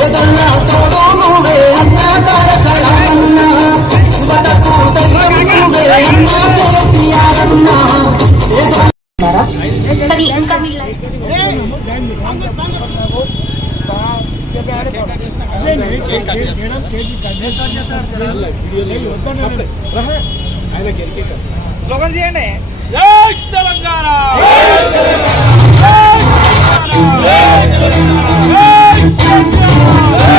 ఏదన్నా తోడు నువ్వే అన్నా తారక రామన్నా యువతకు ధైర్యం నువ్వే అన్నా కేటీఆరన్నా ఏదన్నా మరి ఇంకా మీ లైఫ్ స్లోగన్ చేయండి జై తెలంగాణ Brasil!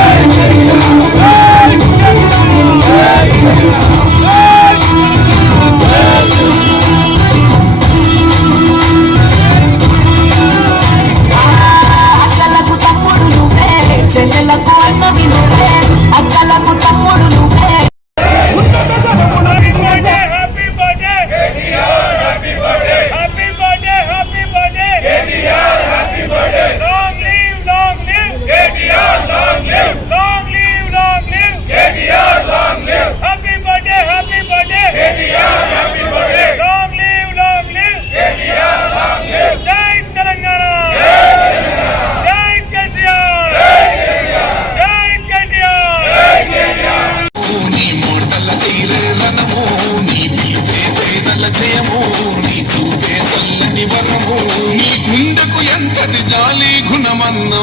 నీ గుండెకు ఎంతటి జాలి గుణమన్నా?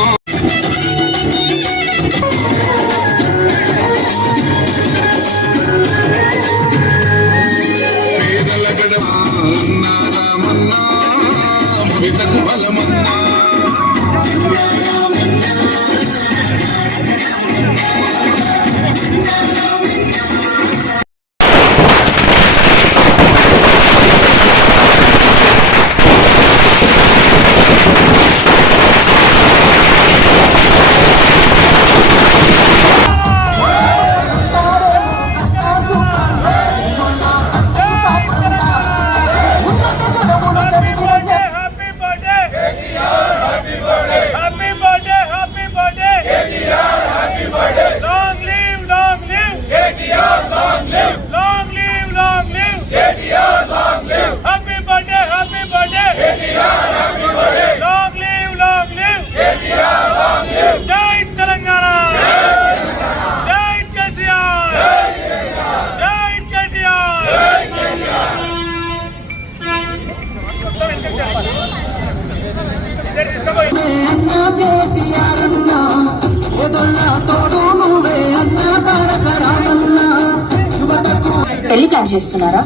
పెళ్ళి ప్లాన్ చేస్తున్నారా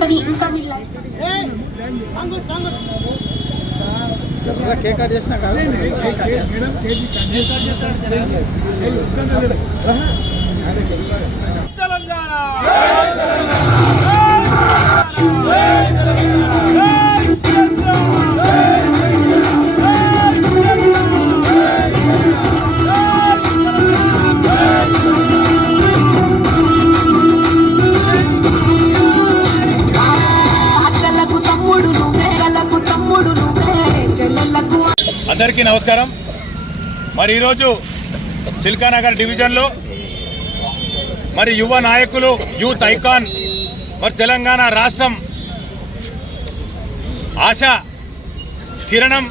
మరి ఇంకా మీ కేక్ కట్ చేసిన కాదు అందరికీ నమస్కారం. మరి ఈరోజు చిల్కానగర్ డివిజన్లో మరి యువ నాయకులు యూత్ ఐకాన్ మరి తెలంగాణ రాష్ట్రం ఆశ కిరణం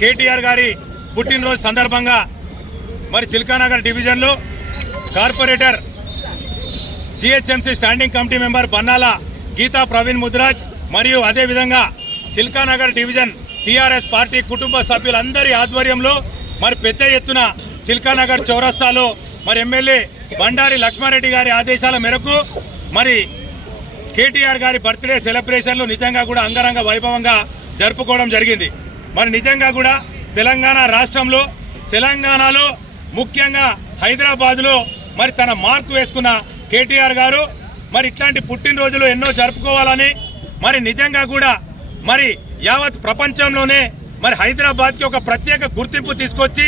కేటీఆర్ గారి పుట్టినరోజు సందర్భంగా మరి చిల్కానగర్ డివిజన్లో corporator GHMC standing committee member Bannala Geetha Praveen Mudiraj మరియు అదేవిధంగా చిల్కానగర్ డివిజన్ టీఆర్ఎస్ పార్టీ కుటుంబ సభ్యులందరి ఆధ్వర్యంలో మరి పెద్ద ఎత్తున చిల్కానగర్ చౌరస్తాలో మరి ఎమ్మెల్యే బండారి లక్ష్మారెడ్డి గారి ఆదేశాల మేరకు మరి కేటీఆర్ గారి బర్త్డే సెలబ్రేషన్లు నిజంగా కూడా అంగరంగ వైభవంగా జరుపుకోవడం జరిగింది. మరి నిజంగా కూడా తెలంగాణ రాష్ట్రంలో తెలంగాణలో ముఖ్యంగా హైదరాబాద్లో మరి తన మార్కు వేసుకున్న కేటీఆర్ గారు మరి ఇట్లాంటి పుట్టినరోజులు ఎన్నో జరుపుకోవాలని మరి నిజంగా కూడా మరి యావత్ ప్రపంచంలోనే మరి హైదరాబాద్కి ఒక ప్రత్యేక గుర్తింపు తీసుకొచ్చి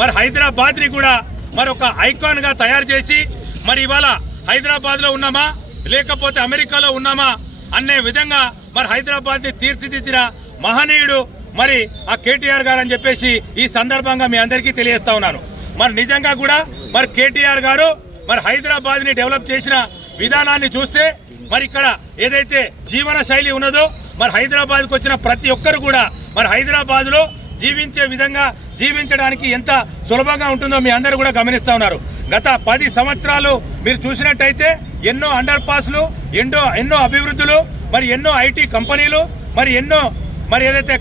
మరి హైదరాబాద్ని కూడా మరి ఒక ఐకాన్గా తయారు చేసి మరి ఇవాళ హైదరాబాద్లో ఉన్నామా లేకపోతే అమెరికాలో ఉన్నామా అనే విధంగా మరి హైదరాబాద్ని తీర్చిదిద్దిన మహనీయుడు మరి ఆ కేటీఆర్ గారు అని చెప్పేసి ఈ సందర్భంగా మీ అందరికీ తెలియజేస్తా ఉన్నాను. మరి నిజంగా కూడా మరి కేటీఆర్ గారు మరి హైదరాబాద్ని డెవలప్ చేసిన విధానాన్ని చూస్తే మరి ఇక్కడ ఏదైతే జీవన శైలి ఉన్నదో మరి హైదరాబాద్కు వచ్చిన ప్రతి ఒక్కరు కూడా మరి హైదరాబాద్లో జీవించే విధంగా జీవించడానికి ఎంత సులభంగా ఉంటుందో మీ అందరూ కూడా గమనిస్తూ ఉన్నారు. గత పది సంవత్సరాలు మీరు చూసినట్టయితే ఎన్నో అండర్ పాస్లు ఎన్నో ఎన్నో అభివృద్ధులు మరి ఎన్నో ఐటీ కంపెనీలు మరి ఎన్నో మరి ఏదైతే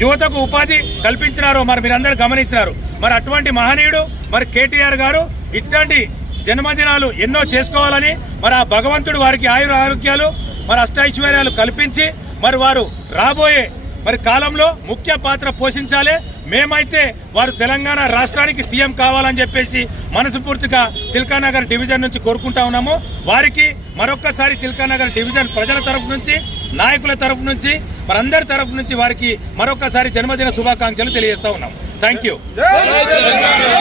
యువతకు ఉపాధి కల్పించినారో మరి మీరందరూ గమనించినారు. మరి అటువంటి మహనీయుడు మరి కేటీఆర్ గారు ఇట్లాంటి జన్మదినాలు ఎన్నో చేసుకోవాలని మరి ఆ భగవంతుడు వారికి ఆయుర ఆరోగ్యాలు మరి అష్టైశ్వర్యాలు కల్పించి మరి వారు రాబోయే మరి కాలంలో ముఖ్య పాత్ర పోషించాలి. మేమైతే వారు తెలంగాణ రాష్ట్రానికి సీఎం కావాలని చెప్పేసి మనస్ఫూర్తిగా చిల్కానగర్ డివిజన్ నుంచి కోరుకుంటా ఉన్నాము. వారికి మరొక్కసారి చిల్కానగర్ డివిజన్ ప్రజల తరఫు నుంచి నాయకుల తరఫు నుంచి మరందరి తరఫు నుంచి వారికి మరొకసారి జన్మదిన శుభాకాంక్షలు తెలియజేస్తా ఉన్నాం థ్యాంక్ యూ